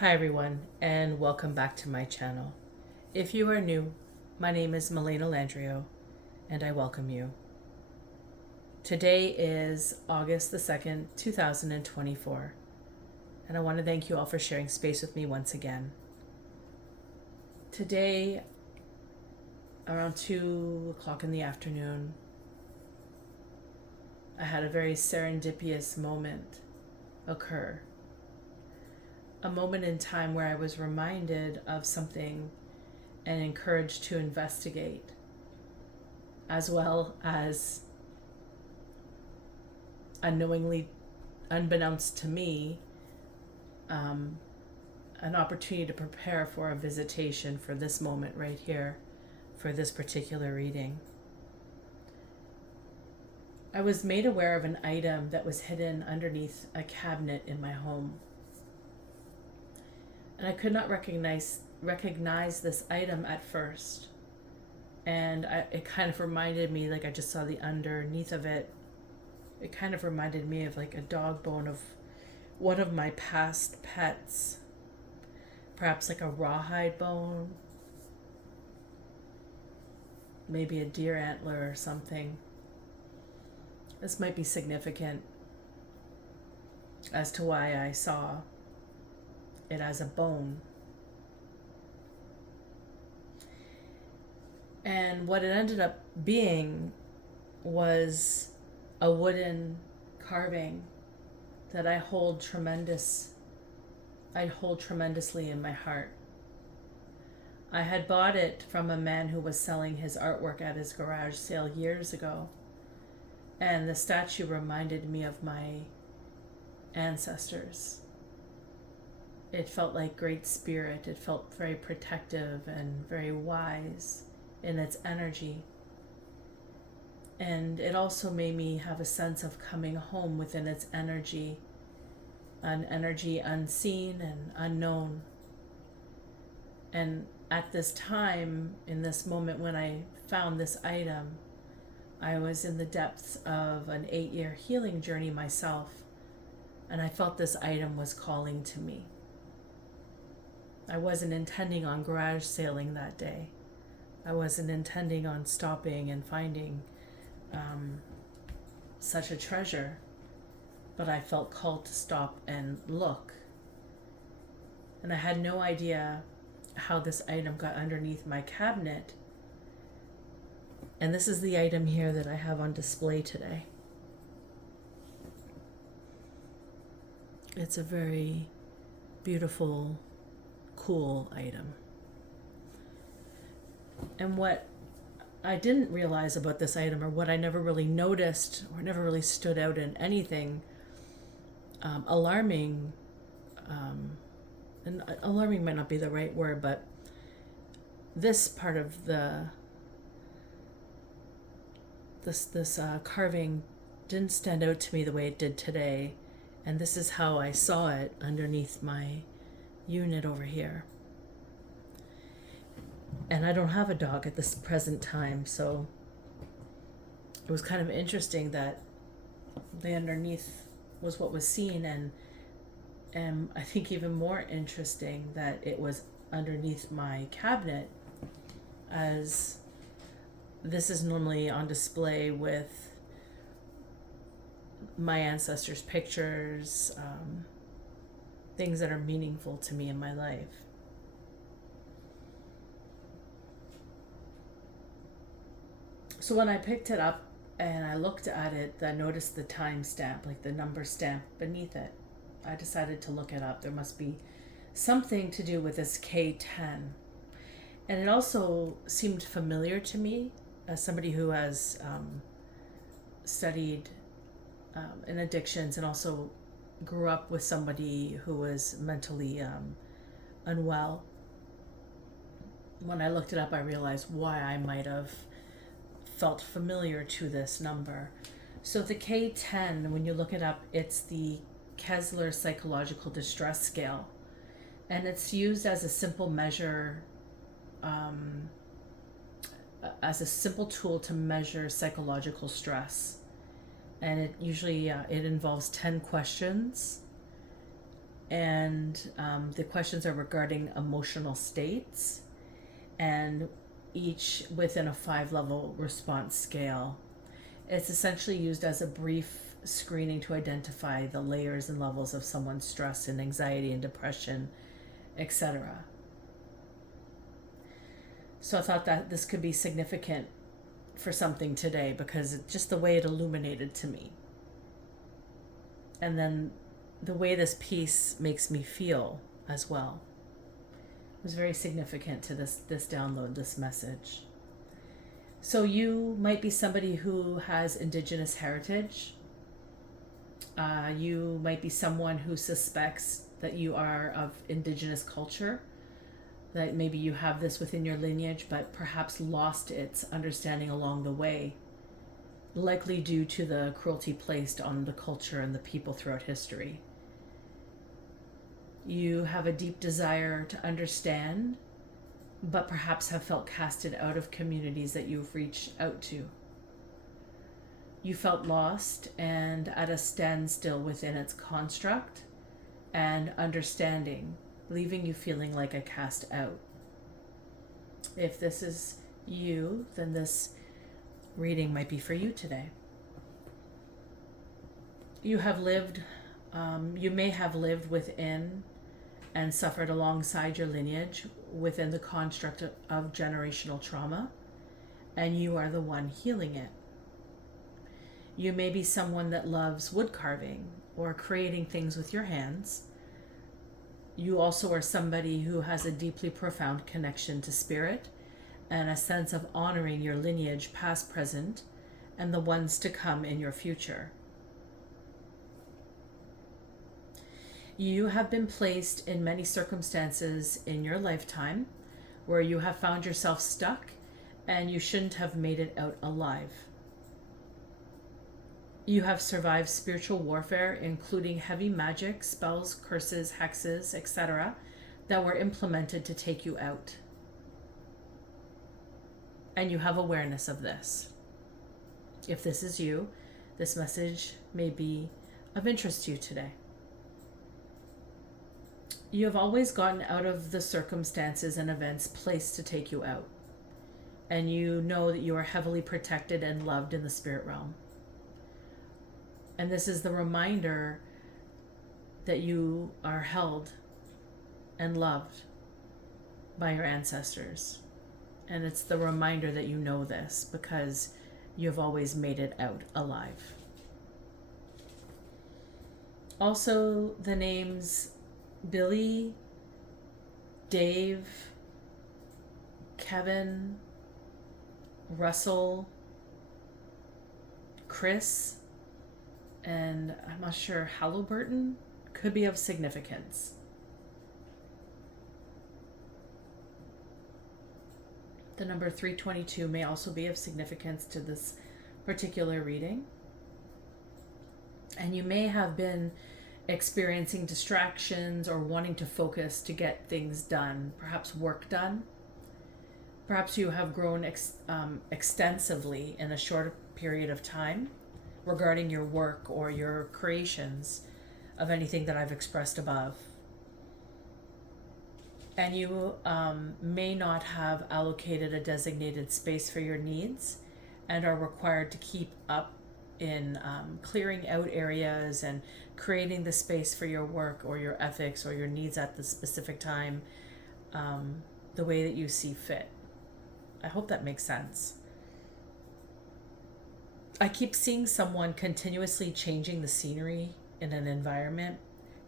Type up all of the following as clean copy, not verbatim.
Hi everyone, and welcome back to my channel. If you are new, my name is Melena Landrio, and I welcome you. Today is August the 2nd, 2024, and I want to thank you all for sharing space with me once again. Today, around 2 o'clock in the afternoon, I had a very serendipitous moment occur. A moment in time where I was reminded of something and encouraged to investigate, as well as unknowingly, unbeknownst to me, an opportunity to prepare for a visitation for this moment right here, for this particular reading. I was made aware of an item that was hidden underneath a cabinet in my home. And I could not recognize this item at first. And it kind of reminded me, like I just saw the underneath of it. It kind of reminded me of like a dog bone of one of my past pets. Perhaps like a rawhide bone. Maybe a deer antler or something. This might be significant as to why I saw it as a bone. And what it ended up being was a wooden carving that I hold tremendously in my heart. I had bought it from a man who was selling his artwork at his garage sale years ago, and the statue reminded me of my ancestors. It felt like great spirit. It felt very protective and very wise in its energy. And it also made me have a sense of coming home within its energy, an energy unseen and unknown. And at this time, in this moment when I found this item, I was in the depths of an 8-year healing journey myself, and I felt this item was calling to me. I wasn't intending on garage sailing that day. I wasn't intending on stopping and finding such a treasure, but I felt called to stop and look. And I had no idea how this item got underneath my cabinet. And this is the item here that I have on display today. It's a very beautiful, cool item. And what I didn't realize about this item, or what I never really noticed or never really stood out in anything alarming, and alarming might not be the right word, but this part of this carving didn't stand out to me the way it did today, and this is how I saw it underneath my unit over here. And I don't have a dog at this present time, so it was kind of interesting that the underneath was what was seen, and I think even more interesting that it was underneath my cabinet, as this is normally on display with my ancestors' pictures, things that are meaningful to me in my life. So when I picked it up and I looked at it, I noticed the time stamp, like the number stamp beneath it. I decided to look it up. There must be something to do with this K10. And it also seemed familiar to me as somebody who has studied in addictions and also grew up with somebody who was mentally unwell. When I looked it up, I realized why I might have felt familiar to this number. So the K10, when you look it up, it's the Kessler Psychological Distress Scale, and it's used as a simple measure, as a simple tool to measure psychological stress. And it usually it involves 10 questions, And the questions are regarding emotional states, and each within a 5-level response scale. It's essentially used as a brief screening to identify the layers and levels of someone's stress and anxiety and depression, etc. So I thought that this could be significant for something today, because it's just the way it illuminated to me. And then the way this piece makes me feel as well was very significant to this download, this message. So you might be somebody who has Indigenous heritage. You might be someone who suspects that you are of Indigenous culture, that maybe you have this within your lineage, but perhaps lost its understanding along the way, likely due to the cruelty placed on the culture and the people throughout history. You have a deep desire to understand, but perhaps have felt casted out of communities that you've reached out to. You felt lost and at a standstill within its construct and understanding, leaving you feeling like a cast out. If this is you, then this reading might be for you today. You may have lived within and suffered alongside your lineage within the construct of generational trauma, and you are the one healing it. You may be someone that loves wood carving or creating things with your hands. You also are somebody who has a deeply profound connection to spirit and a sense of honoring your lineage, past, present, and the ones to come in your future. You have been placed in many circumstances in your lifetime where you have found yourself stuck and you shouldn't have made it out alive. You have survived spiritual warfare, including heavy magic, spells, curses, hexes, etc., that were implemented to take you out. And you have awareness of this. If this is you, this message may be of interest to you today. You have always gotten out of the circumstances and events placed to take you out. And you know that you are heavily protected and loved in the spirit realm. And this is the reminder that you are held and loved by your ancestors. And it's the reminder that you know this because you've always made it out alive. Also, the names Billy, Dave, Kevin, Russell, Chris, and I'm not sure, Halliburton, could be of significance. The number 322 may also be of significance to this particular reading. And you may have been experiencing distractions or wanting to focus to get things done, perhaps work done. Perhaps you have grown extensively in a short period of time regarding your work or your creations of anything that I've expressed above. And you may not have allocated a designated space for your needs and are required to keep up in clearing out areas and creating the space for your work or your ethics or your needs at the specific time, the way that you see fit. I hope that makes sense. I keep seeing someone continuously changing the scenery in an environment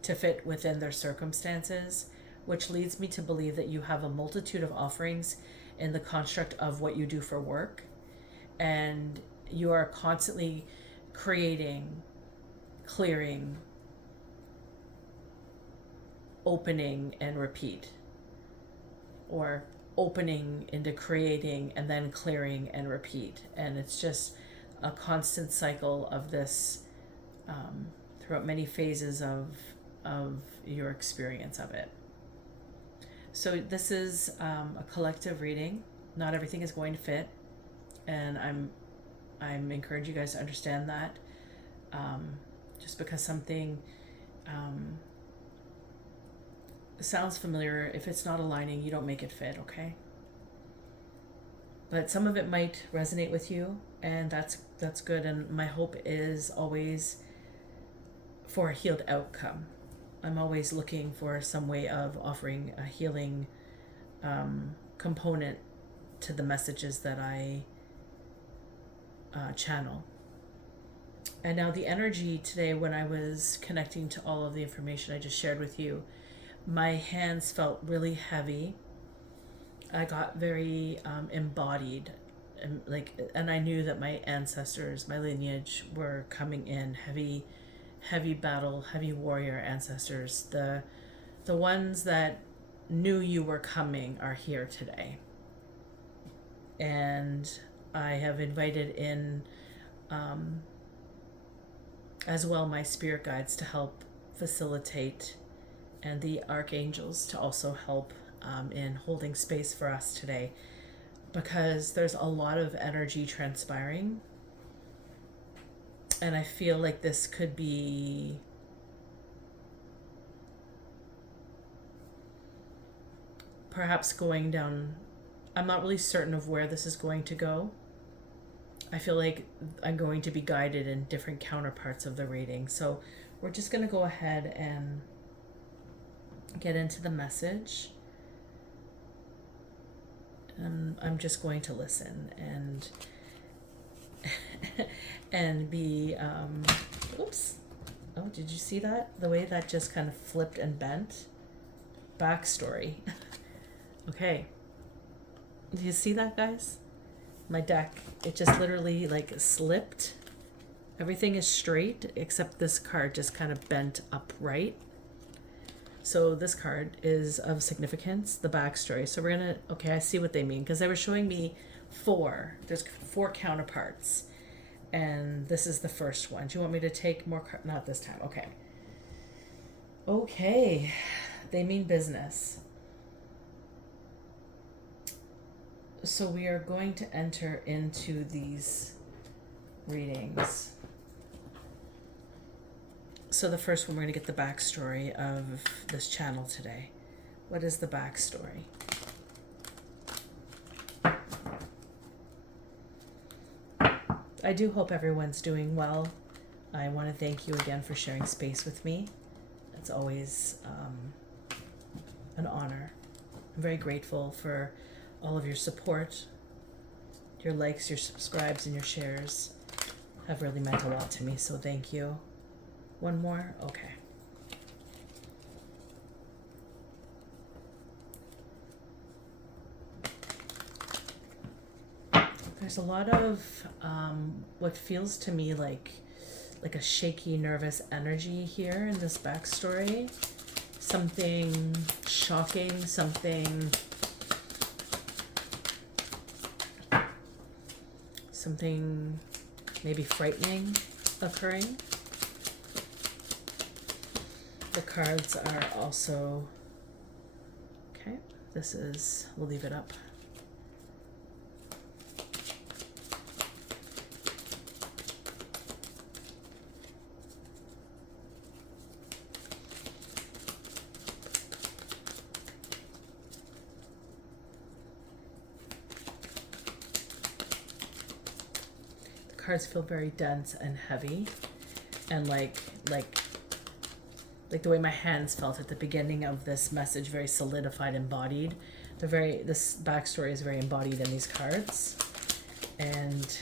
to fit within their circumstances, which leads me to believe that you have a multitude of offerings in the construct of what you do for work, and you are constantly creating, clearing, opening, and repeat, or opening into creating and then clearing and repeat. And it's just a constant cycle of this throughout many phases of your experience of it. So this is a collective reading. Not everything is going to fit, and I'm encouraging you guys to understand that. Just because something sounds familiar. If it's not aligning, you don't make it fit, okay? But some of it might resonate with you, and that's good. And my hope is always for a healed outcome. I'm always looking for some way of offering a healing component to the messages that I channel. And now the energy today, when I was connecting to all of the information I just shared with you, my hands felt really heavy. I got very embodied, and I knew that my ancestors, my lineage, were coming in heavy battle, heavy warrior ancestors. The ones that knew you were coming are here today. And I have invited in as well my spirit guides to help facilitate, and the archangels to also help in holding space for us today, because there's a lot of energy transpiring, and I feel like this could be perhaps going down. I'm not really certain of where this is going to go. I feel like I'm going to be guided in different counterparts of the reading. So we're just going to go ahead and get into the message. And I'm just going to listen and be, oops. Oh, did you see that? The way that just kind of flipped and bent? Backstory. Okay. Do you see that, guys? My deck, it just literally like slipped. Everything is straight except this card just kind of bent upright. So this card is of significance, the backstory. So we're gonna, okay, I see what they mean, because they were showing me there's 4 counterparts, and this is the first one. Do you want me to take more not this time, okay. Okay, they mean business. So we are going to enter into these readings. So the first one, we're going to get the backstory of this channel today. What is the backstory? I do hope everyone's doing well. I want to thank you again for sharing space with me. It's always an honor. I'm very grateful for all of your support. Your likes, your subscribes, and your shares have really meant a lot to me, so thank you. One more? Okay. There's a lot of what feels to me like a shaky, nervous energy here in this backstory. Something shocking, something maybe frightening occurring. The cards are also, okay, we'll leave it up. Cards feel very dense and heavy, and like the way my hands felt at the beginning of this message, very solidified, embodied. This backstory is very embodied in these cards, and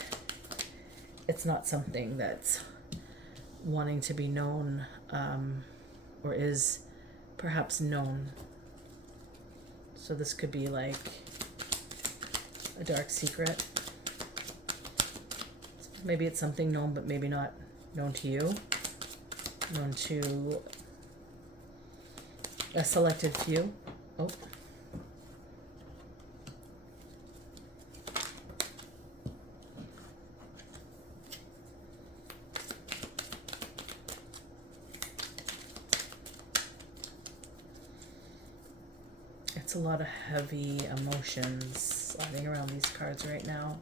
it's not something that's wanting to be known, or is perhaps known. So this could be like a dark secret. Maybe it's something known, but maybe not known to you, known to a selected few. Oh. It's a lot of heavy emotions sliding around these cards right now.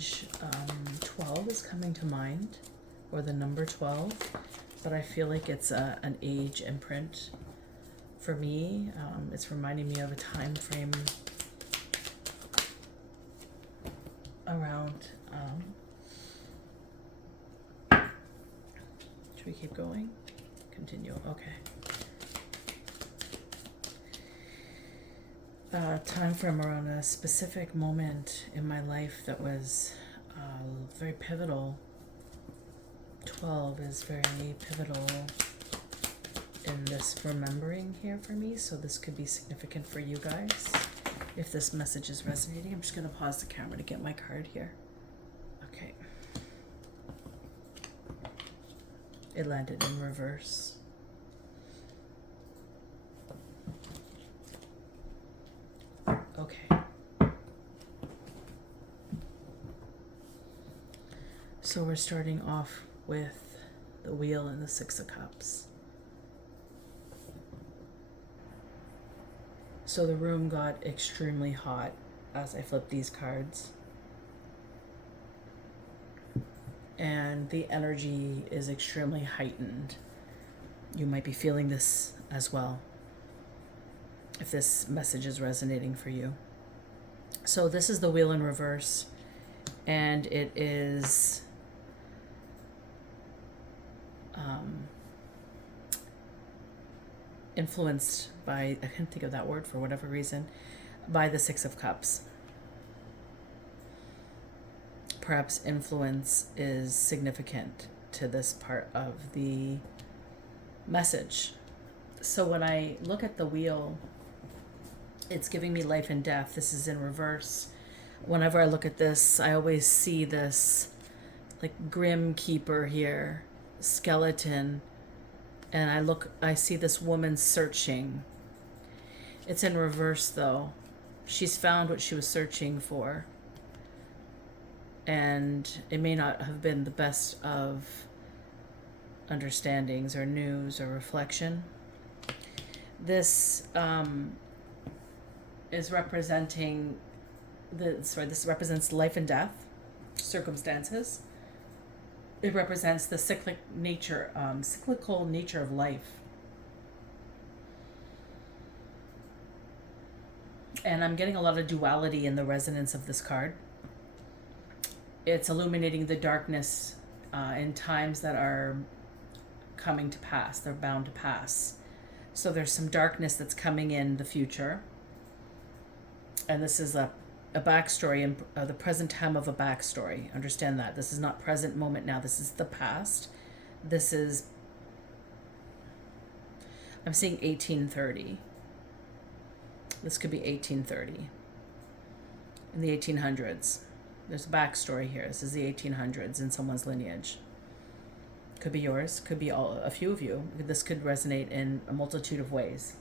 age 12 is coming to mind, or the number 12, but I feel like it's an age imprint for me. It's reminding me of a time frame around. Should we keep going? Continue. Okay. Time frame around a specific moment in my life that was very pivotal. 12 is very pivotal in this remembering here for me, so this could be significant for you guys. If this message is resonating, I'm just going to pause the camera to get my card here. Okay. It landed in reverse. Okay. So we're starting off with the Wheel and the Six of Cups. So the room got extremely hot as I flipped these cards. And the energy is extremely heightened. You might be feeling this as well, if this message is resonating for you. So this is the Wheel in reverse, and it is influenced by, I can't think of that word for whatever reason, by the Six of Cups. Perhaps influence is significant to this part of the message. So when I look at the wheel, it's giving me life and death. This is in reverse. Whenever I look at this, I always see this like grim keeper here, skeleton, and I see this woman searching. It's in reverse though. She's found what she was searching for, and it may not have been the best of understandings or news or reflection. This is representing this represents life and death, circumstances. It represents the cyclical nature of life. And I'm getting a lot of duality in the resonance of this card. It's illuminating the darkness in times that are coming to pass. They're bound to pass. So there's some darkness that's coming in the future. And this is a backstory, and the present time of a backstory. Understand that. This is not present moment now. This is the past. This is, I'm seeing 1830. This could be 1830. In the 1800s. There's a backstory here. This is the 1800s in someone's lineage. Could be yours. Could be a few of you. This could resonate in a multitude of ways.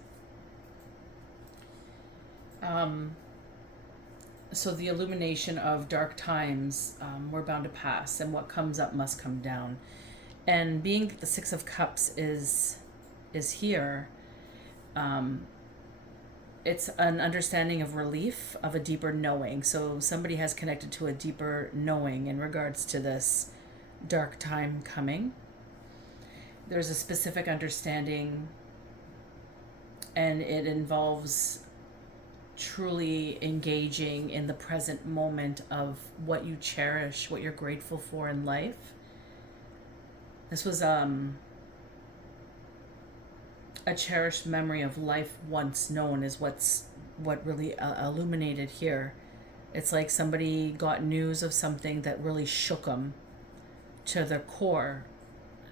So the illumination of dark times, we're bound to pass, and what comes up must come down. And being that the Six of Cups is here, it's an understanding of relief, of a deeper knowing. So somebody has connected to a deeper knowing in regards to this dark time coming. There's a specific understanding, and it involves truly engaging in the present moment of what you cherish, what you're grateful for in life. This was a cherished memory of life once known is what really illuminated here. It's like somebody got news of something that really shook them to the core.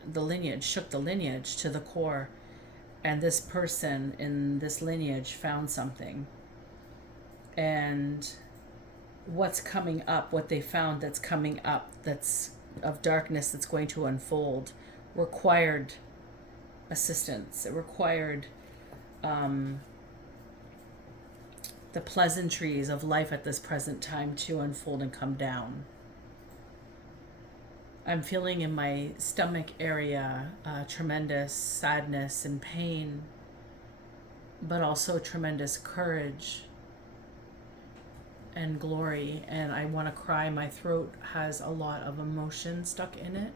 The lineage shook the lineage to the core, and this person in this lineage found something. And what's coming up, what they found that's coming up, that's of darkness that's going to unfold, required assistance. It required the pleasantries of life at this present time to unfold and come down. I'm feeling in my stomach area tremendous sadness and pain, but also tremendous courage and glory, and I want to cry. My throat has a lot of emotion stuck in it.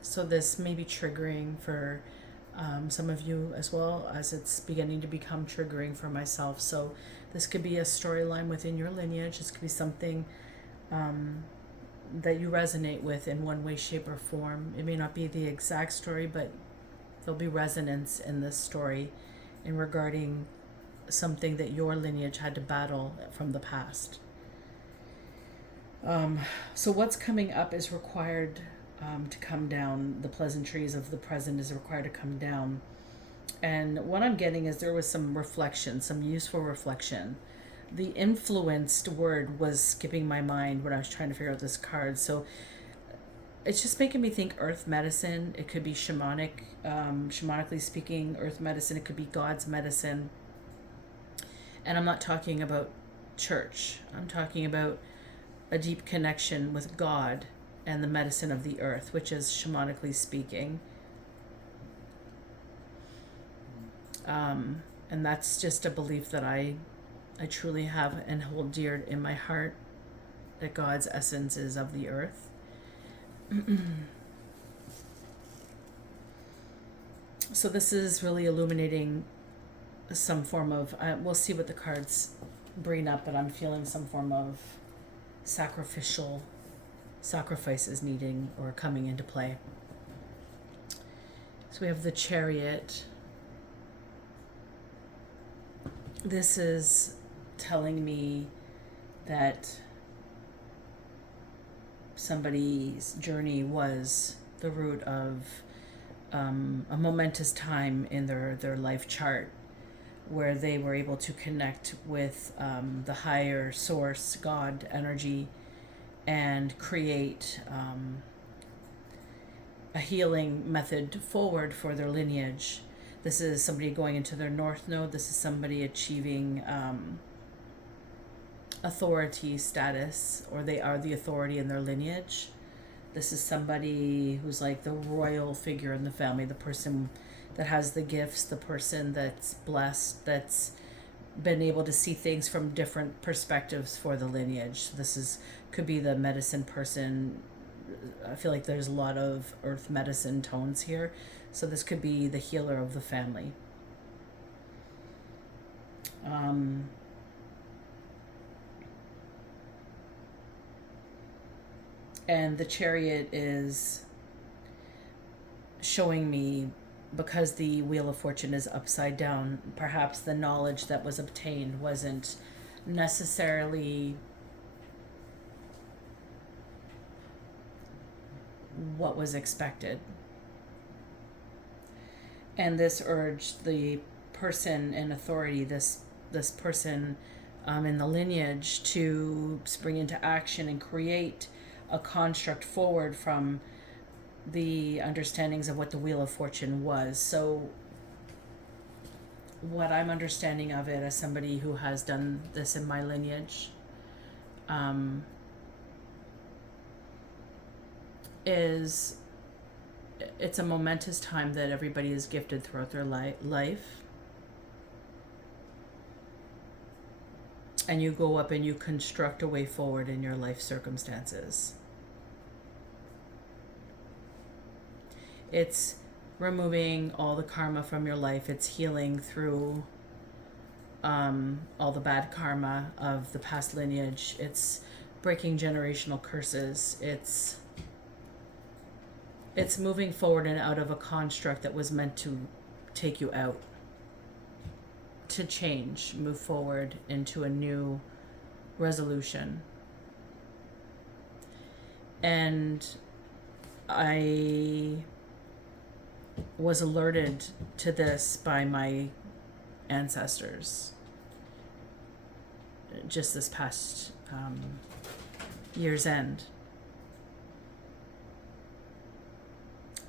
So this may be triggering for some of you as well, as it's beginning to become triggering for myself. So this could be a storyline within your lineage. This could be something that you resonate with in one way, shape, or form. It may not be the exact story, but there'll be resonance in this story in regarding something that your lineage had to battle from the past. So what's coming up is required to come down. The pleasantries of the present is required to come down. And what I'm getting is there was some reflection, some useful reflection. The influenced word was skipping my mind when I was trying to figure out this card. So it's just making me think earth medicine. It could be shamanic, shamanically speaking, earth medicine. It could be God's medicine. And I'm not talking about church. I'm talking about a deep connection with God and the medicine of the earth, which is shamanically speaking. And that's just a belief that I truly have and hold dear in my heart, that God's essence is of the earth. So this is really illuminating some form of, we'll see what the cards bring up, but I'm feeling some form of sacrifices needing or coming into play. So we have the Chariot. This is telling me that somebody's journey was the root of a momentous time in their life chart, where they were able to connect with the higher source, God energy, and create a healing method forward for their lineage. This is somebody going into their North Node. This is somebody achieving authority status, or they are the authority in their lineage. This is somebody who's like the royal figure in the family, the person that has the gifts, the person that's blessed, that's been able to see things from different perspectives for the lineage. Could be the medicine person. I feel like there's a lot of earth medicine tones here. So this could be the healer of the family. And the Chariot is showing me, because the Wheel of Fortune is upside down, perhaps the knowledge that was obtained wasn't necessarily what was expected. And this urged the person in authority, this person in the lineage, to spring into action and create a construct forward from the understandings of what the Wheel of Fortune was. So what I'm understanding of it as somebody who has done this in my lineage is it's a momentous time that everybody is gifted throughout their life. And you go up and you construct a way forward in your life circumstances. It's removing all the karma from your life. It's healing through all the bad karma of the past lineage. It's breaking generational curses. It's moving forward and out of a construct that was meant to take you out. To change, move forward into a new resolution. And I was alerted to this by my ancestors just this past year's end.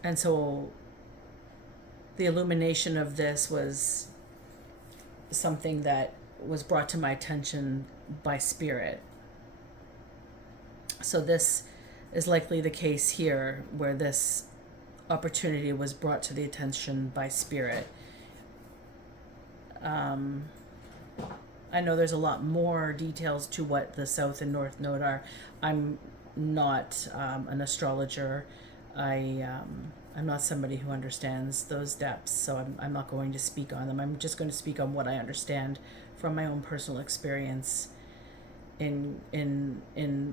And so the illumination of this was something that was brought to my attention by spirit. So this is likely the case here, where this opportunity was brought to the attention by spirit. I I know there's a lot more details to what the South and North Node are. I'm not an astrologer. I'm not somebody who understands those depths, so I'm not going to speak on them. I'm just going to speak on what I understand from my own personal experience in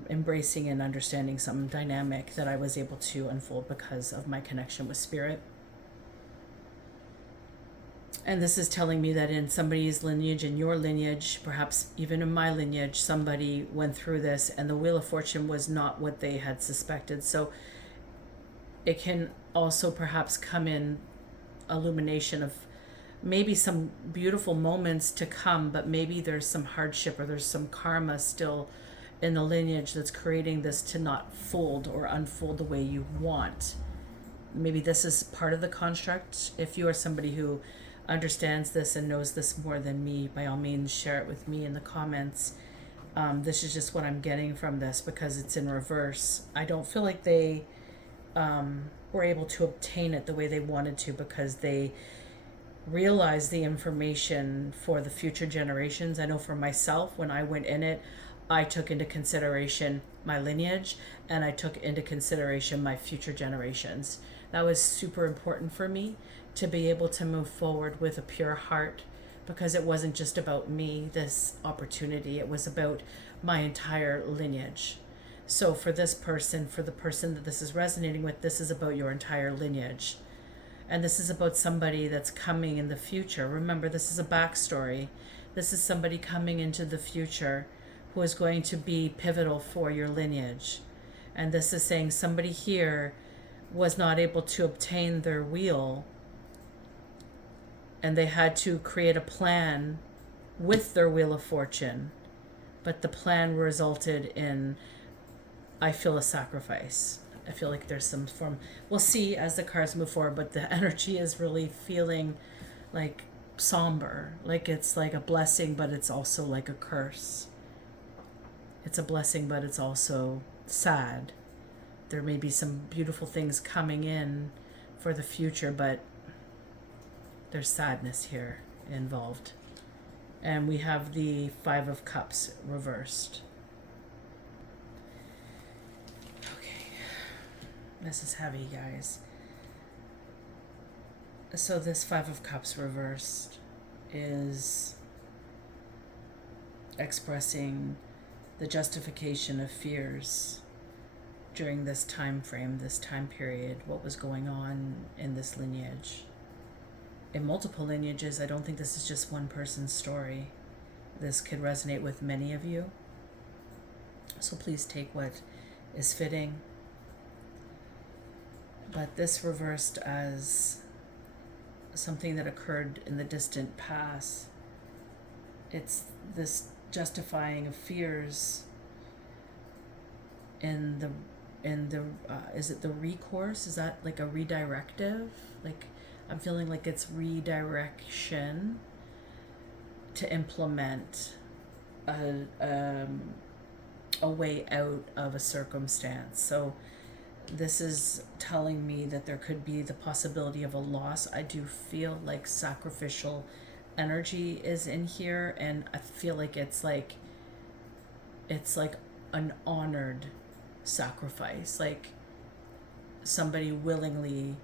embracing and understanding some dynamic that I was able to unfold because of my connection with spirit. And this is telling me that in somebody's lineage, in your lineage, perhaps even in my lineage, somebody went through this and the Wheel of Fortune was not what they had suspected. So it can also perhaps come in illumination of maybe some beautiful moments to come, but maybe there's some hardship or there's some karma still in the lineage that's creating this to not fold or unfold the way you want. Maybe this is part of the construct. If you are somebody who understands this and knows this more than me, by all means share it with me in the comments. This is just what I'm getting from this because it's in reverse. I don't feel like they were able to obtain it the way they wanted to because they realized the information for the future generations. I know for myself, when I went in it, I took into consideration my lineage and I took into consideration my future generations. That was super important for me to be able to move forward with a pure heart because it wasn't just about me, this opportunity. It was about my entire lineage. So for this person, for the person that this is resonating with, this is about your entire lineage. And this is about somebody that's coming in the future. Remember, this is a backstory. This is somebody coming into the future who is going to be pivotal for your lineage. And this is saying somebody here was not able to obtain their wheel and they had to create a plan with their Wheel of Fortune. But the plan resulted in, I feel, a sacrifice. I feel like there's some form. We'll see as the cards move forward, but the energy is really feeling like somber. Like it's like a blessing, but it's also like a curse. It's a blessing, but it's also sad. There may be some beautiful things coming in for the future, but there's sadness here involved. And we have the Five of Cups reversed. Okay. This is heavy, guys. So this Five of Cups reversed is expressing the justification of fears during this time frame, this time period, what was going on in this lineage. In multiple lineages, I don't think this is just one person's story. This could resonate with many of you. So please take what is fitting. But this reversed as something that occurred in the distant past. It's this justifying of fears in the is it the recourse? Is that like a redirective? Like I'm feeling like it's redirection to implement a way out of a circumstance. So this is telling me that there could be the possibility of a loss. I do feel like sacrificial energy is in here, and I feel like it's like an honored sacrifice, like somebody willingly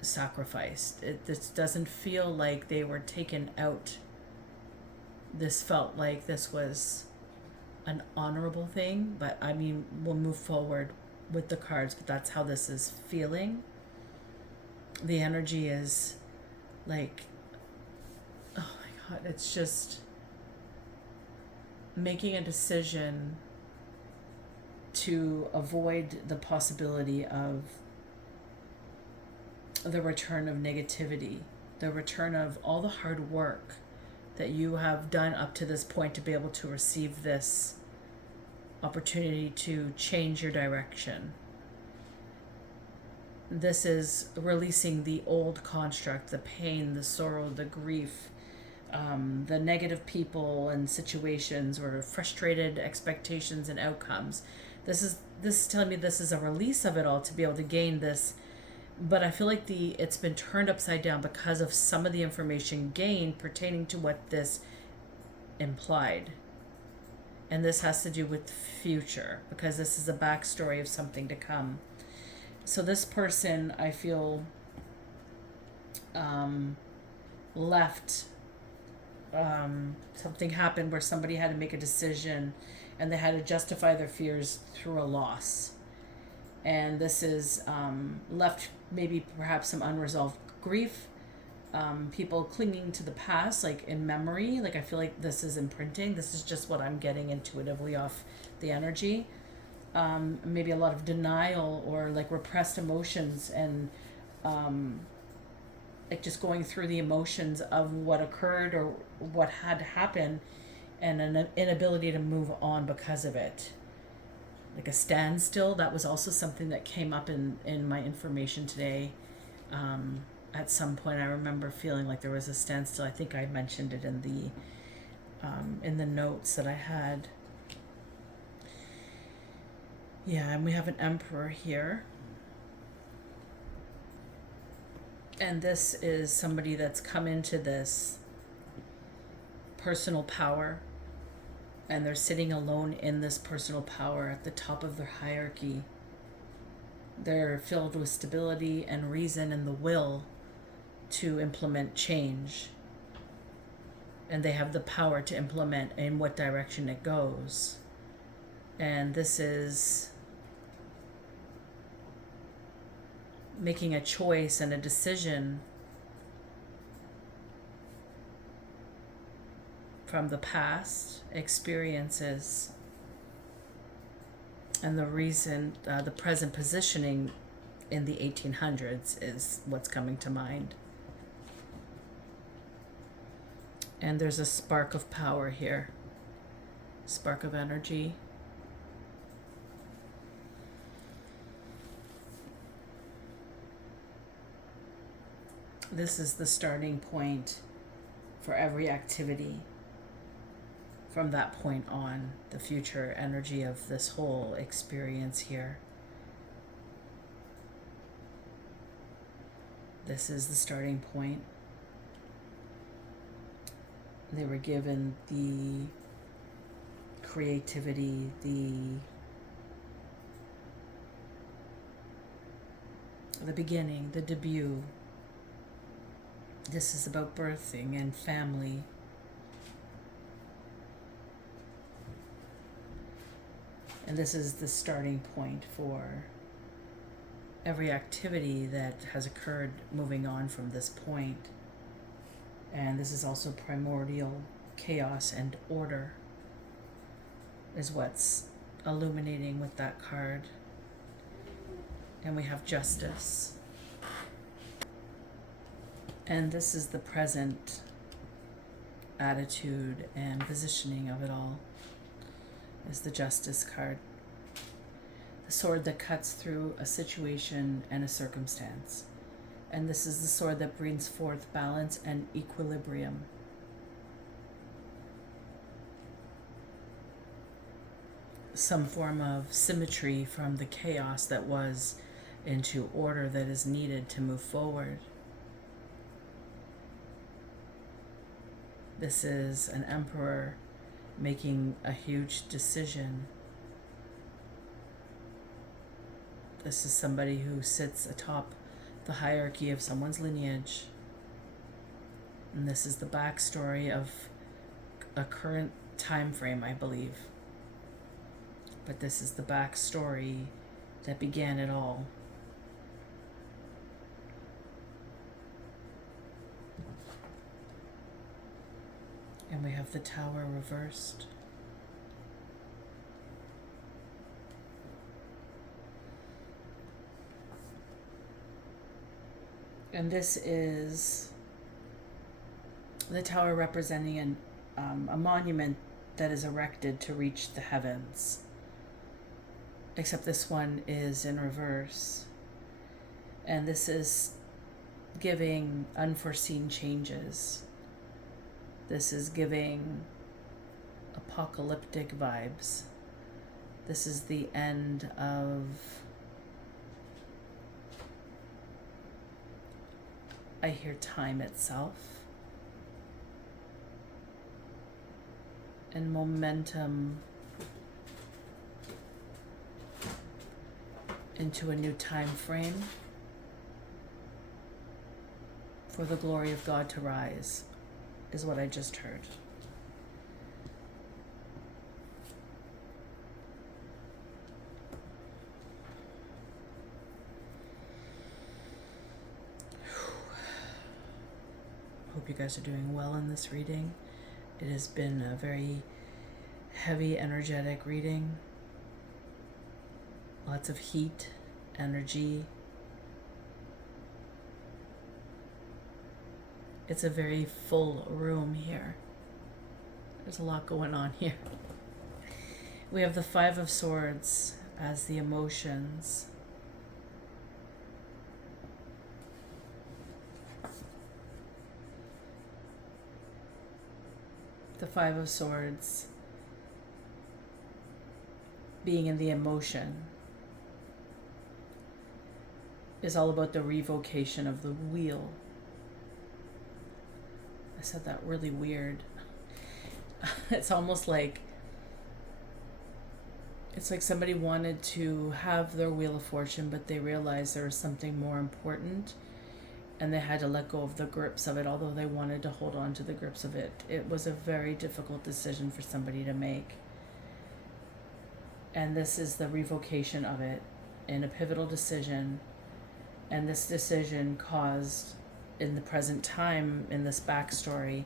sacrificed. This doesn't feel like they were taken out. This felt like this was an honorable thing, but I mean, we'll move forward with the cards, but that's how this is feeling. The energy is like, oh my God, it's just making a decision to avoid the possibility of the return of negativity, the return of all the hard work that you have done up to this point to be able to receive this opportunity to change your direction. This is releasing the old construct, the pain, the sorrow, the grief, the negative people and situations or frustrated expectations and outcomes. This is telling me this is a release of it all to be able to gain this. But I feel like it's been turned upside down because of some of the information gained pertaining to what this implied. And this has to do with the future, because this is a backstory of something to come. So this person, I feel, left, something happened where somebody had to make a decision and they had to justify their fears through a loss. And this is left maybe perhaps some unresolved grief, people clinging to the past, like in memory. Like I feel like this is imprinting. This is just what I'm getting intuitively off the energy. Maybe a lot of denial or like repressed emotions, and like just going through the emotions of what occurred or what had to happen, and an inability to move on because of it. Like a standstill, that was also something that came up in my information today. At some point I remember feeling like there was a standstill. I think I mentioned it in the notes that I had. Yeah, and we have an emperor here. And this is somebody that's come into this personal power, and they're sitting alone in this personal power at the top of their hierarchy. They're filled with stability and reason and the will to implement change. And they have the power to implement in what direction it goes. And this is making a choice and a decision from the past experiences, and the reason, the present positioning in the 1800s is what's coming to mind. And there's a spark of power here, spark of energy. This is the starting point for every activity. From that point on, the future energy of this whole experience here. This is the starting point. They were given the creativity, the beginning, the debut. This is about birthing and family. And this is the starting point for every activity that has occurred moving on from this point. And this is also primordial chaos and order is what's illuminating with that card. And we have justice. And this is the present attitude and positioning of it all. Is the Justice card. The sword that cuts through a situation and a circumstance. And this is the sword that brings forth balance and equilibrium. Some form of symmetry from the chaos that was into order that is needed to move forward. This is an emperor making a huge decision. This is somebody who sits atop the hierarchy of someone's lineage. And this is the backstory of a current time frame, I believe. But this is the backstory that began it all. And we have the Tower reversed. And this is the Tower representing a monument that is erected to reach the heavens. Except this one is in reverse. And this is giving unforeseen changes. This is giving apocalyptic vibes. This is the end of I hear time itself. and momentum into a new time frame for the glory of God to rise, is what I just heard. Hope you guys are doing well in this reading. It has been a very heavy, energetic reading. Lots of heat, energy. It's a very full room here. There's a lot going on here. We have the Five of Swords as the emotions. The Five of Swords being in the emotion is all about the revocation of the wheel. I said that really weird. It's almost like somebody wanted to have their Wheel of Fortune, but they realized there was something more important, and they had to let go of the grips of it, although they wanted to hold on to the grips of it. It was a very difficult decision for somebody to make. And this is the revocation of it in a pivotal decision. And this decision caused, in the present time, in this backstory,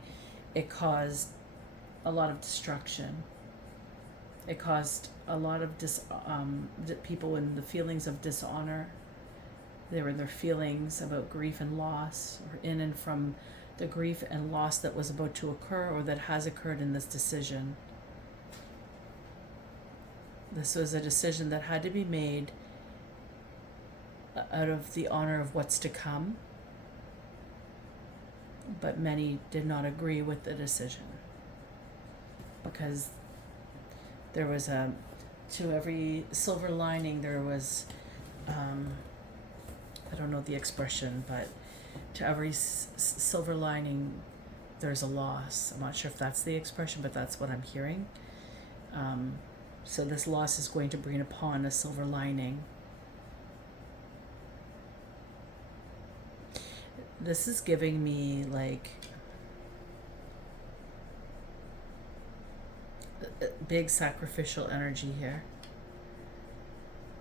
it caused a lot of destruction. It caused a lot of people in the feelings of dishonor. They were in their feelings about grief and loss, or in and from the grief and loss that was about to occur or that has occurred in this decision. This was a decision that had to be made out of the honor of what's to come, but many did not agree with the decision, because there was to every silver lining there was I don't know the expression, but to every silver lining there's a loss. I'm not sure if that's the expression, but that's what I'm hearing. So this loss is going to bring upon a silver lining. This is giving me like a big sacrificial energy here.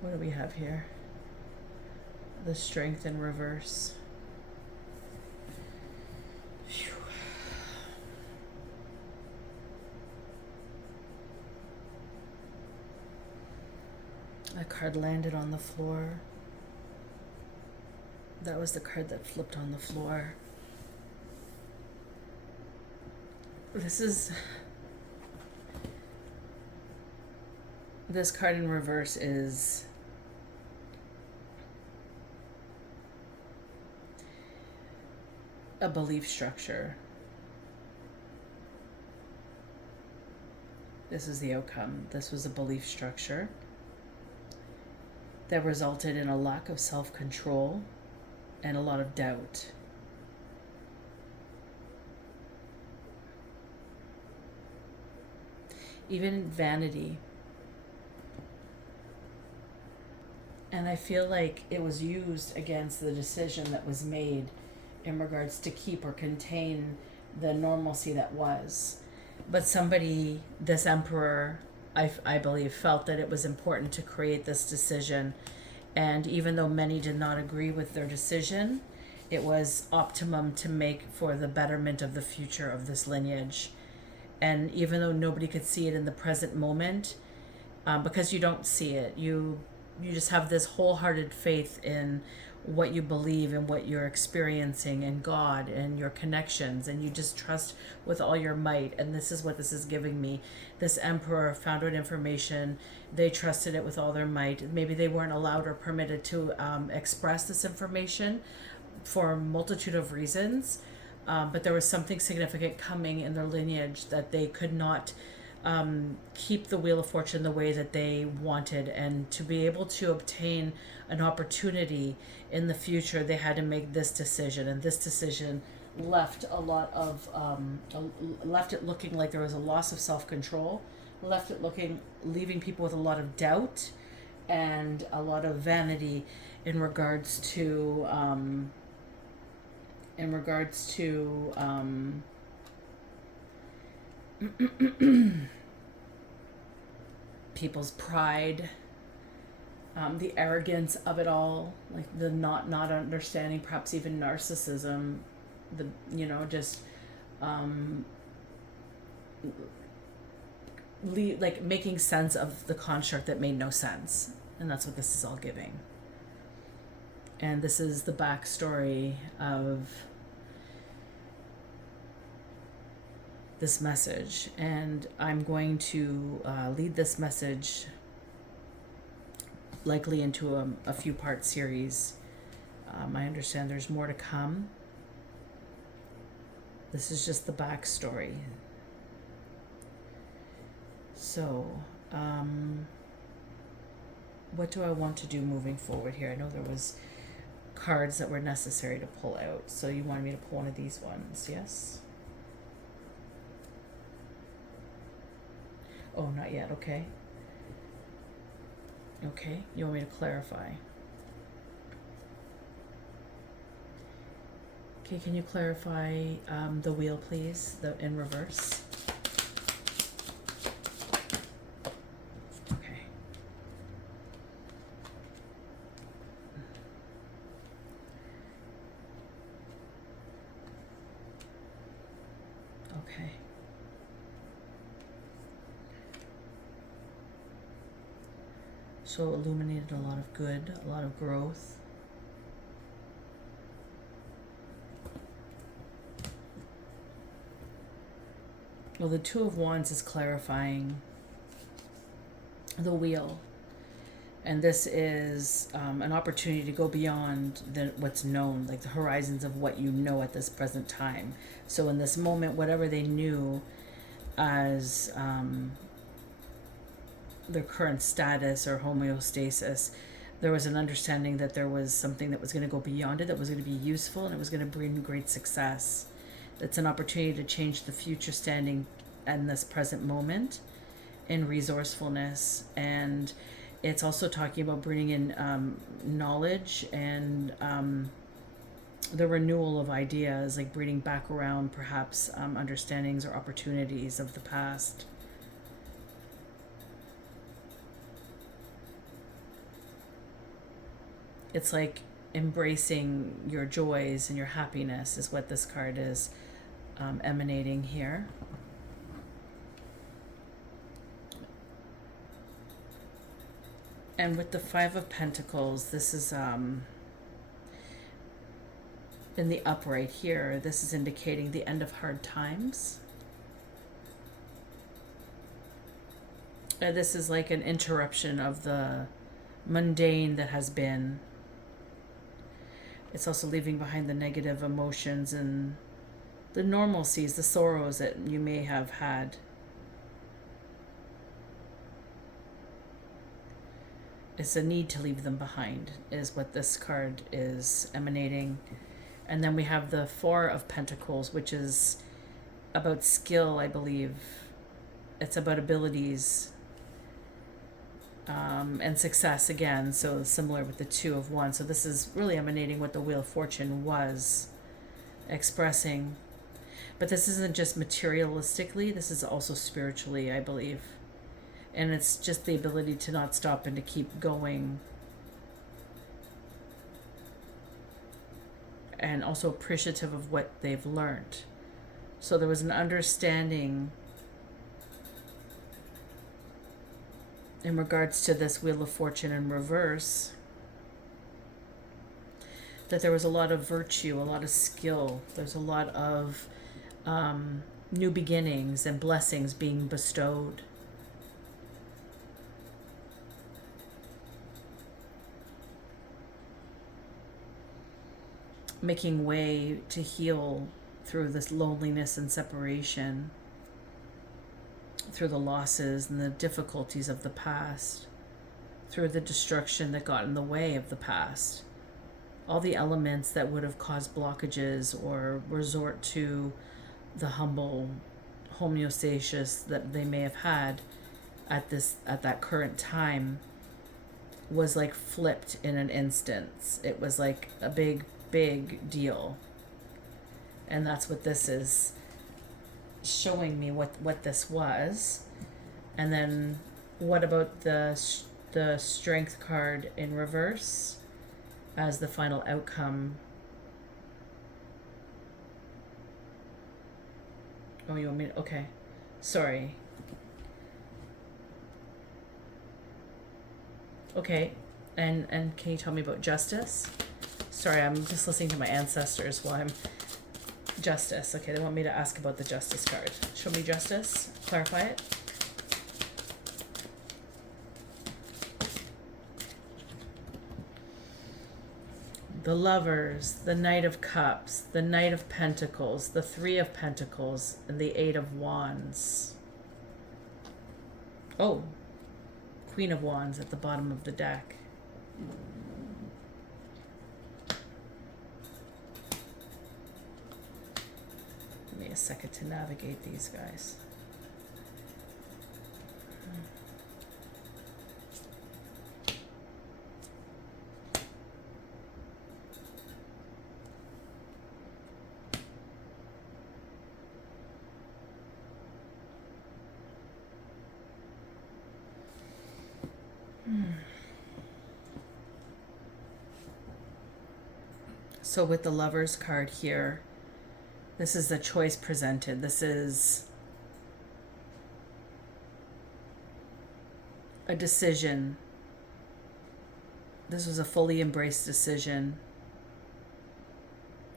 What do we have here? The Strength in reverse. Phew. That card landed on the floor. That was the card that flipped on the floor. This card in reverse is a belief structure. This is the outcome. This was a belief structure that resulted in a lack of self-control and a lot of doubt. Even vanity. And I feel like it was used against the decision that was made in regards to keep or contain the normalcy that was. But somebody, this emperor, I believe, felt that it was important to create this decision. And even though many did not agree with their decision, it was optimum to make for the betterment of the future of this lineage. And even though nobody could see it in the present moment, because you don't see it, you just have this wholehearted faith in what you believe and what you're experiencing in God and your connections, and you just trust with all your might. And this is what this is giving me. This emperor found out information. They trusted it with all their might. Maybe they weren't allowed or permitted to express this information for a multitude of reasons, but there was something significant coming in their lineage that they could not keep the Wheel of Fortune the way that they wanted. And to be able to obtain an opportunity in the future, they had to make this decision. And this decision left a lot of left it looking like there was a loss of self-control, left it leaving people with a lot of doubt and a lot of vanity in regards to people's pride, the arrogance of it all, like the not understanding, perhaps even narcissism, the just like making sense of the construct that made no sense, and that's what this is all giving. And this is the backstory of this message, and I'm going to lead this message likely into a few part series. I understand there's more to come. This is just the backstory. So, what do I want to do moving forward here? I know there was cards that were necessary to pull out. So you wanted me to pull one of these ones, yes? Oh, not yet, okay. Okay, you want me to clarify? Okay, can you clarify the wheel, please? In reverse. Okay. Okay. So illuminated a lot of good, a lot of growth. Well, the Two of Wands is clarifying the wheel. And this is an opportunity to go beyond what's known, like the horizons of what you know at this present time. So in this moment, whatever they knew as their current status or homeostasis, there was an understanding that there was something that was going to go beyond it, that was going to be useful, and it was going to bring great success. It's an opportunity to change the future standing in this present moment in resourcefulness. And it's also talking about bringing in knowledge and the renewal of ideas, like bringing back around perhaps understandings or opportunities of the past. It's like embracing your joys and your happiness is what this card is emanating here. And with the Five of Pentacles, this is in the upright here, this is indicating the end of hard times. This is like an interruption of the mundane that has been. It's also leaving behind the negative emotions and the normalcies, the sorrows that you may have had. It's a need to leave them behind, is what this card is emanating. And then we have the Four of Pentacles, which is about skill, I believe. It's about abilities and success again, so similar with the Two of Wands. So this is really emanating what the Wheel of Fortune was expressing. But this isn't just materialistically, this is also spiritually, I believe. And it's just the ability to not stop and to keep going. And also appreciative of what they've learned. So there was an understanding in regards to this Wheel of Fortune in reverse, that there was a lot of virtue, a lot of skill. There's a lot of new beginnings and blessings being bestowed. Making way to heal through this loneliness and separation, through the losses and the difficulties of the past, through the destruction that got in the way of the past. all the elements that would have caused blockages or resort to the humble homeostasis that they may have had at that current time was like flipped in an instance. It was like a big deal. And that's what this is showing me, what this was. And then what about the strength card in reverse as the final outcome? Oh, you want me to, okay. Sorry. Okay. And can you tell me about justice? Sorry, I'm just listening to my ancestors while I'm justice. Okay, they want me to ask about the justice card. Show me justice. Clarify it. The Lovers, the Knight of Cups, the Knight of Pentacles, the Three of Pentacles, and the Eight of Wands. Oh, Queen of Wands at the bottom of the deck. Give me a second to navigate these guys. So with the Lovers card here, this is the choice presented. This is a decision. This was a fully embraced decision.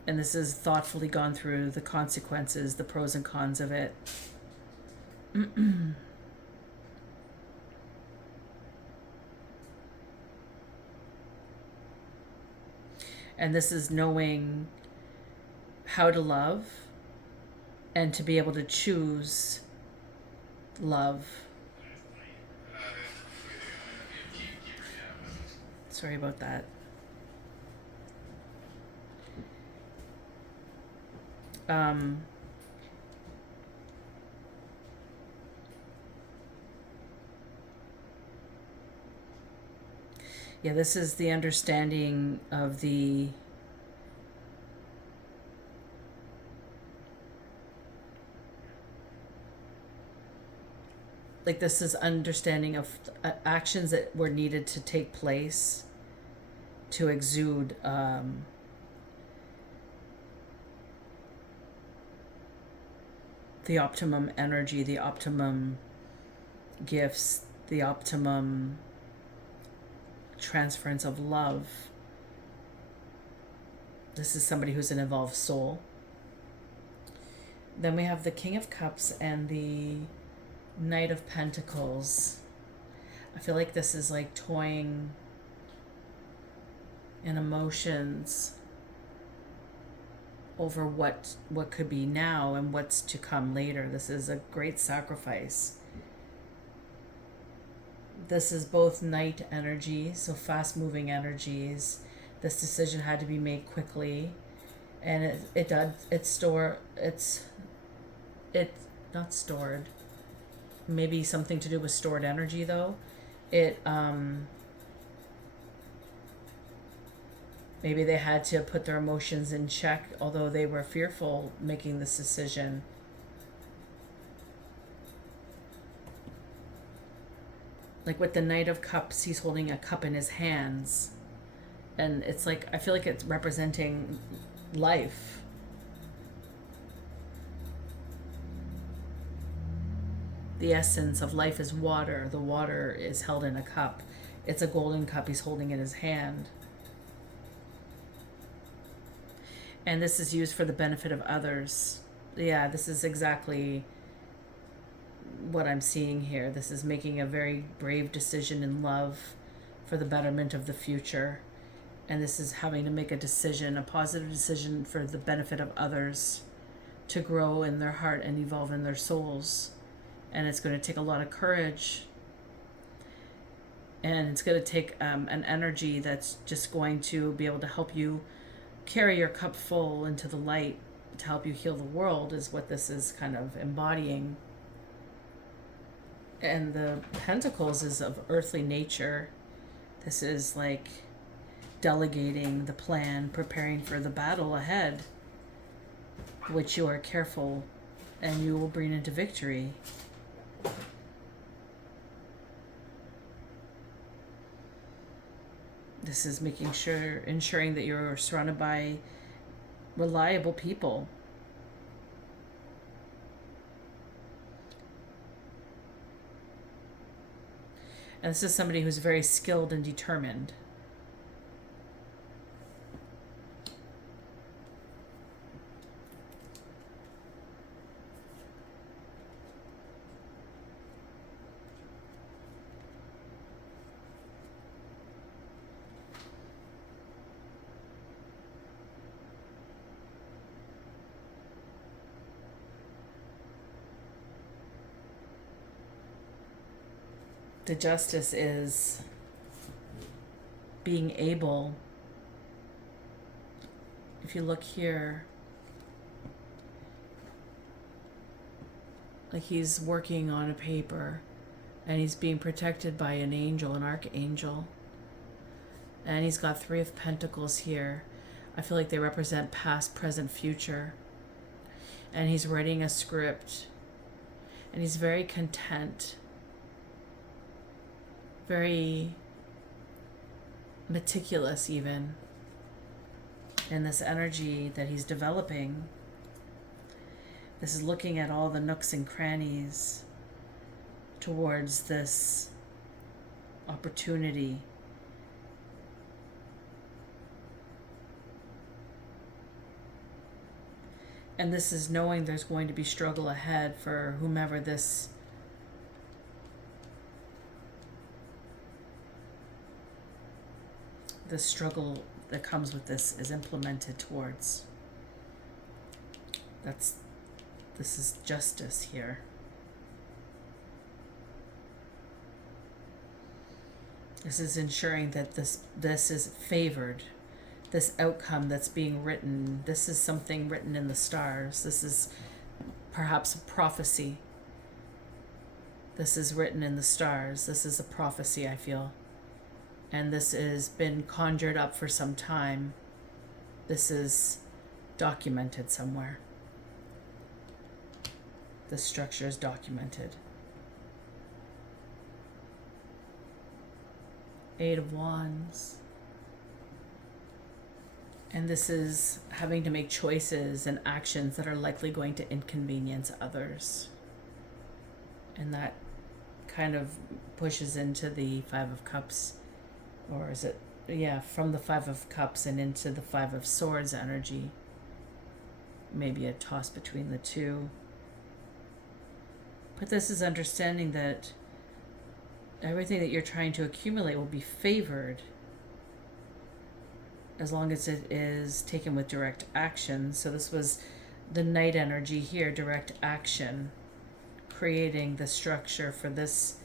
And this is thoughtfully gone through the consequences, the pros and cons of it. And this is knowing how to love and to be able to choose love. Sorry about that. Yeah, this is the understanding of the this is understanding of actions that were needed to take place to exude the optimum energy, the optimum gifts, the optimum transference of love. This is somebody who's an evolved soul. Then we have the King of Cups and the Knight of Pentacles. I feel like this is like toying in emotions over what could be now and what's to come later. This is a great sacrifice. This is both night energy, so fast moving energies. This decision had to be made quickly, and it's not stored. Maybe something to do with stored energy though. Maybe they had to put their emotions in check, although they were fearful making this decision. Like with the Knight of Cups, he's holding a cup in his hands. And it's like, I feel like it's representing life. The essence of life is water. The water is held in a cup. It's a golden cup he's holding in his hand. And this is used for the benefit of others. Yeah, this is exactly what I'm seeing here. This is making a very brave decision in love for the betterment of the future. And this is having to make a decision, a positive decision for the benefit of others to grow in their heart and evolve in their souls. And it's going to take a lot of courage. And it's going to take an energy that's just going to be able to help you carry your cup full into the light to help you heal the world, is what this is kind of embodying. And the Pentacles is of earthly nature. This is like delegating the plan, preparing for the battle ahead, which you are careful and you will bring into victory. This is ensuring that you're surrounded by reliable people. And this is somebody who's very skilled and determined. The Justice is being able, if you look here, like he's working on a paper and he's being protected by an angel, an archangel, and he's got 3 of Pentacles here. I feel like they represent past, present, future. And he's writing a script and he's very content, very meticulous even in this energy that he's developing. This is looking at all the nooks and crannies towards this opportunity. And this is knowing there's going to be struggle ahead for whomever this struggle that comes with this is implemented towards. This is justice here. This is ensuring that this is favored. This outcome that's being written, this is something written in the stars. This is perhaps a prophecy. This is written in the stars. This is a prophecy, I feel. And this has been conjured up for some time. This is documented somewhere. The structure is documented. 8 of Wands. And this is having to make choices and actions that are likely going to inconvenience others. And that kind of pushes into the 5 of Cups. Or is it, yeah, from the 5 of Cups and into the 5 of Swords energy. Maybe a toss between the two. But this is understanding that everything that you're trying to accumulate will be favored as long as it is taken with direct action. So this was the Knight energy here, direct action, creating the structure for this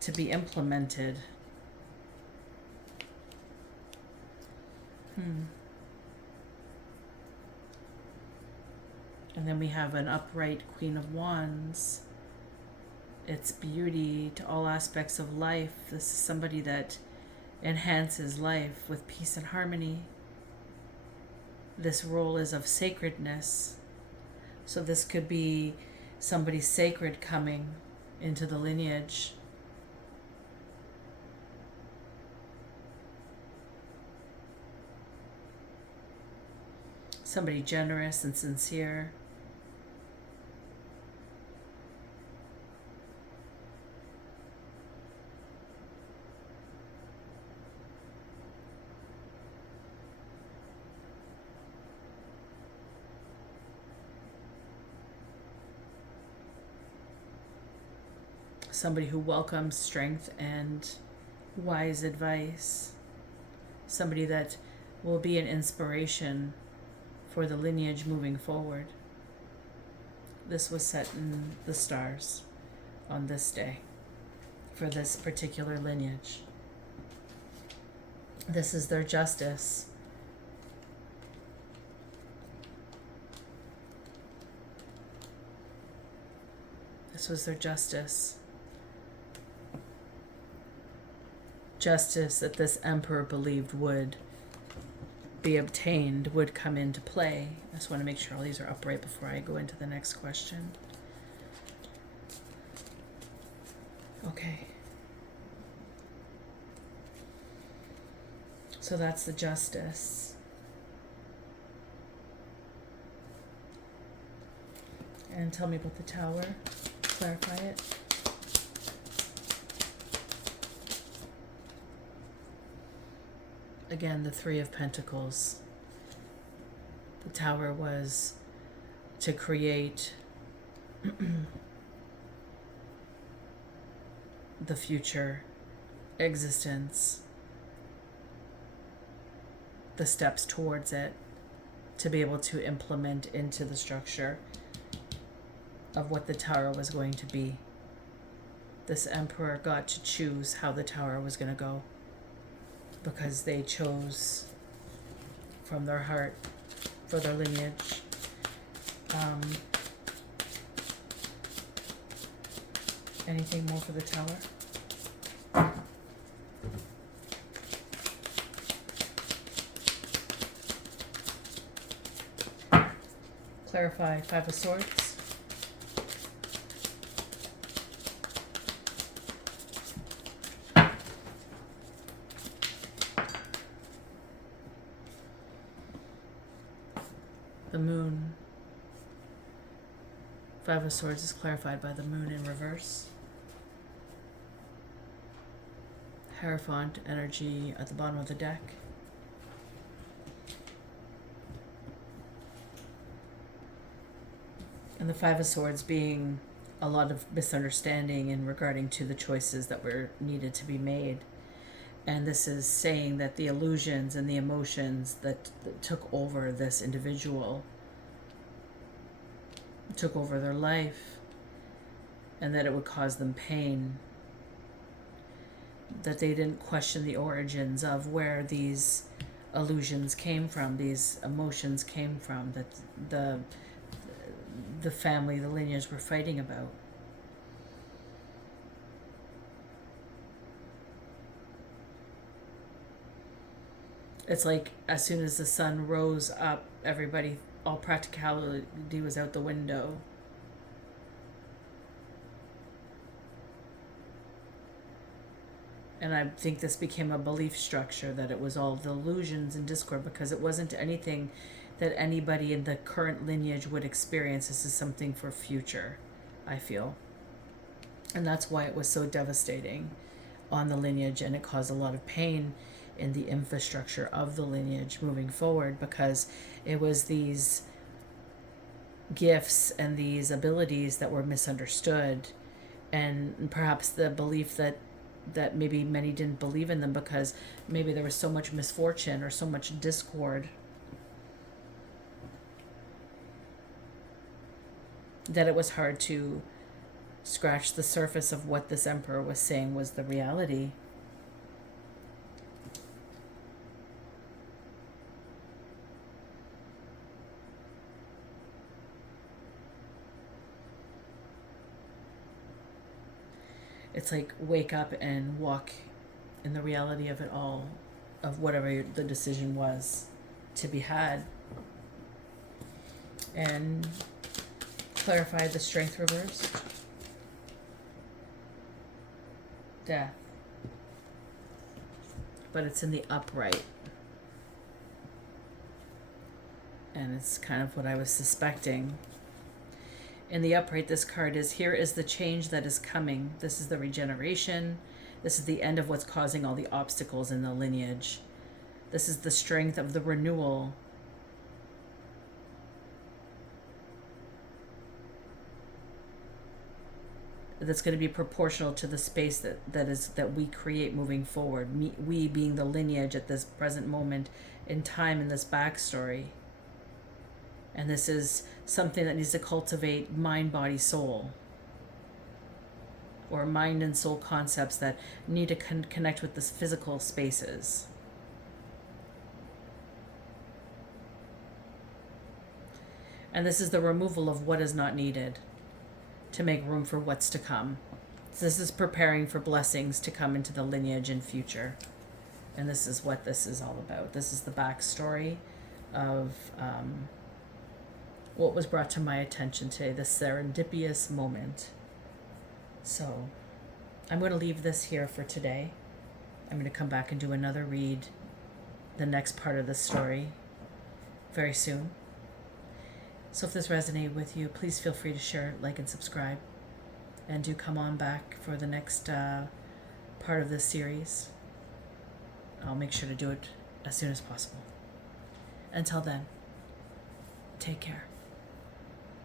to be implemented. And then we have an upright Queen of Wands. It's beauty to all aspects of life. This is somebody that enhances life with peace and harmony. This role is of sacredness. So this could be somebody sacred coming into the lineage. Somebody generous and sincere. Somebody who welcomes strength and wise advice. Somebody that will be an inspiration for the lineage moving forward. This was set in the stars on this day. for this particular lineage. This is their justice. This was their justice. Justice that this emperor believed would be obtained, would come into play. I just want to make sure all these are upright before I go into the next question. Okay. So that's the justice. And tell me about the tower. Clarify it. Again, the Three of Pentacles. The tower was to create the future existence, the steps towards it, to be able to implement into the structure of what the tower was going to be. This emperor got to choose how the tower was going to go, because they chose from their heart for their lineage. Anything more for the tower? Clarify Five of Swords. The moon. Five of Swords is clarified by the moon in reverse. Hierophant energy at the bottom of the deck. And the Five of Swords being a lot of misunderstanding in regarding to the choices that were needed to be made. And this is saying that the illusions and the emotions that took over this individual, took over their life, and that it would cause them pain. That they didn't question the origins of where these illusions came from, these emotions came from, that the family, the lineage were fighting about. It's like as soon as the sun rose up, everybody, all practicality was out the window. And I think this became a belief structure, that it was all the illusions and discord, because it wasn't anything that anybody in the current lineage would experience. This is something for future, I feel. And that's why it was so devastating on the lineage, and it caused a lot of pain in the infrastructure of the lineage moving forward, because it was these gifts and these abilities that were misunderstood, and perhaps the belief that maybe many didn't believe in them because maybe there was so much misfortune or so much discord that it was hard to scratch the surface of what this emperor was saying was the reality. It's like wake up and walk in the reality of it all, of whatever the decision was to be had. And clarify the strength reverse. Death. But it's in the upright. And it's kind of what I was suspecting. In the upright, this card is, here is the change that is coming. This is the regeneration. This is the end of what's causing all the obstacles in the lineage. This is the strength of the renewal. That's going to be proportional to the space that we create moving forward. We being the lineage at this present moment in time in this backstory. And this is something that needs to cultivate mind, body, soul. or mind and soul concepts that need to connect with the physical spaces. And this is the removal of what is not needed to make room for what's to come. So this is preparing for blessings to come into the lineage and future. And this is what this is all about. This is the backstory of what was brought to my attention today, the serendipitous moment. So I'm going to leave this here for today. I'm going to come back and do another read, the next part of the story, very soon. So if this resonated with you, please feel free to share, like, and subscribe. And do come on back for the next part of this series. I'll make sure to do it as soon as possible. Until then, take care.